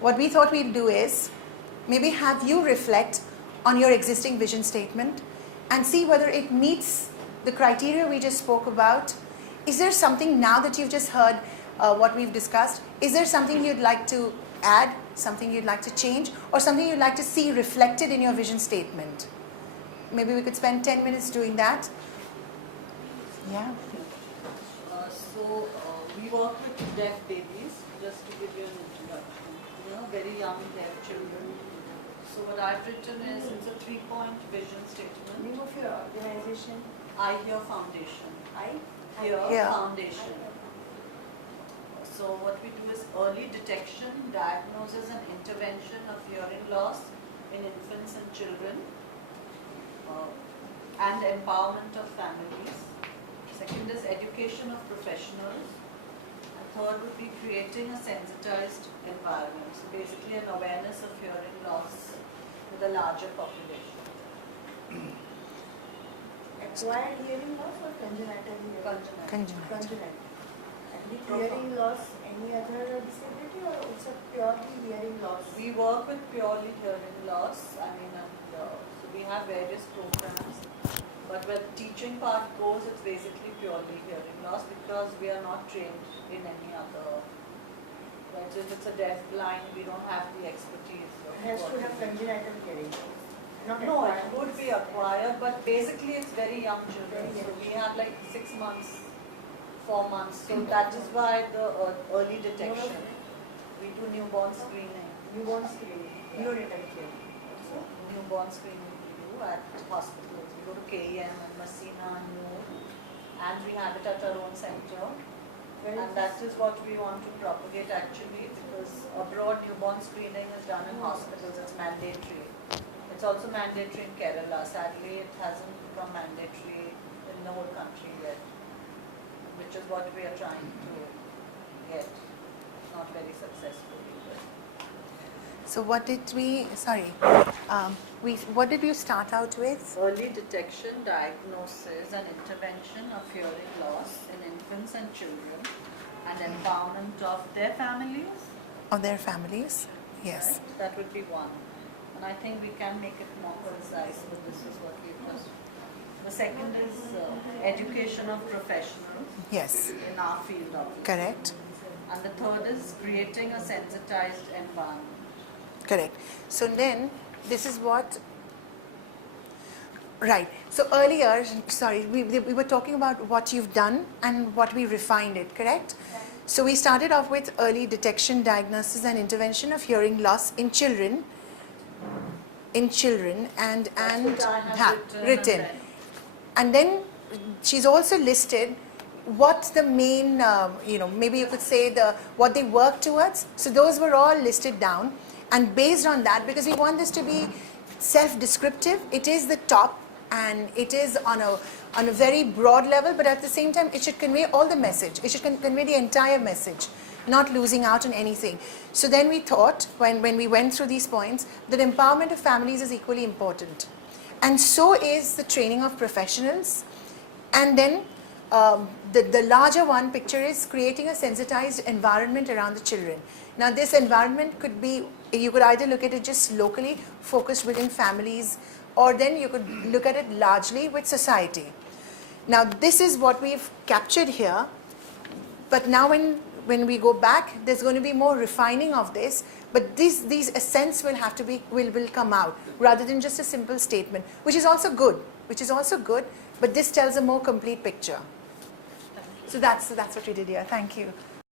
what we thought we'd do is maybe have you reflect on your existing vision statement and see whether it meets the criteria we just spoke about. Is there something now that you've just heard what we've discussed? Is there something you'd like to add, something you'd like to change, or something you'd like to see reflected in your vision statement? Maybe we could spend 10 minutes doing that. Yeah. We work with deaf babies, just to give you an introduction. Very young deaf children. So what I've written is, it's a 3-point vision statement. Name of your organization? I Hear Foundation. I Hear Foundation. So what we do is early detection, diagnosis and intervention of hearing loss in infants and children, and empowerment of families. Second is education of professionals. And third would be creating a sensitized environment. So basically an awareness of hearing loss with a larger population. acquired hearing loss or congenital hearing loss? Congenital. And with hearing loss, any other disability or also purely hearing loss? We work with purely hearing loss. So we have various programs. But where the teaching part goes, it's basically purely hearing loss because we are not trained in any other. Right? So if it's a deaf blind, we don't have the expertise. It has to have congenital hearing loss. No, it would be acquired, but basically it's very young children. So we have like 6 months, 4 months. So that is why the early detection. We do newborn screening. Newborn screening. Neonatal care. Newborn screening we do at hospitals. We go to KEM and Messina and Noor, and we have it at our own center. And that is what we want to propagate actually, because abroad newborn screening is done in hospitals. It's mandatory. It's also mandatory in Kerala. Sadly, it hasn't become mandatory in the whole country yet, which is what we are trying to get. Not very successful either. So what did we, what did you start out with? Early detection, diagnosis and intervention of hearing loss in infants and children, and empowerment of their families. Of their families, yes. Right? That would be one. And I think we can make it more concise, but this is what we've done. The second is education of professionals. Yes. In our field, obviously. Correct. And the third is creating a sensitized environment. Correct. So then, this is what, right. So earlier, we were talking about what you've done and what we refined it, correct? So we started off with early detection, diagnosis and intervention of hearing loss in children. And written. And then she's also listed what's the main, maybe you could say what they work towards. So those were all listed down. And based on that, because we want this to be self-descriptive, it is the top and it is on a very broad level, but at the same time, it should convey all the message. It should convey the entire message, not losing out on anything. So then we thought, when we went through these points, that empowerment of families is equally important. And so is the training of professionals. And then the larger one picture is creating a sensitized environment around the children. Now this environment could be, you could either look at it just locally, focused within families, or then you could look at it largely with society. Now this is what we've captured here, but now when we go back, there's going to be more refining of this, but these essence will have to be, will come out, rather than just a simple statement, which is also good, but this tells a more complete picture. So that's what we did here. Thank you.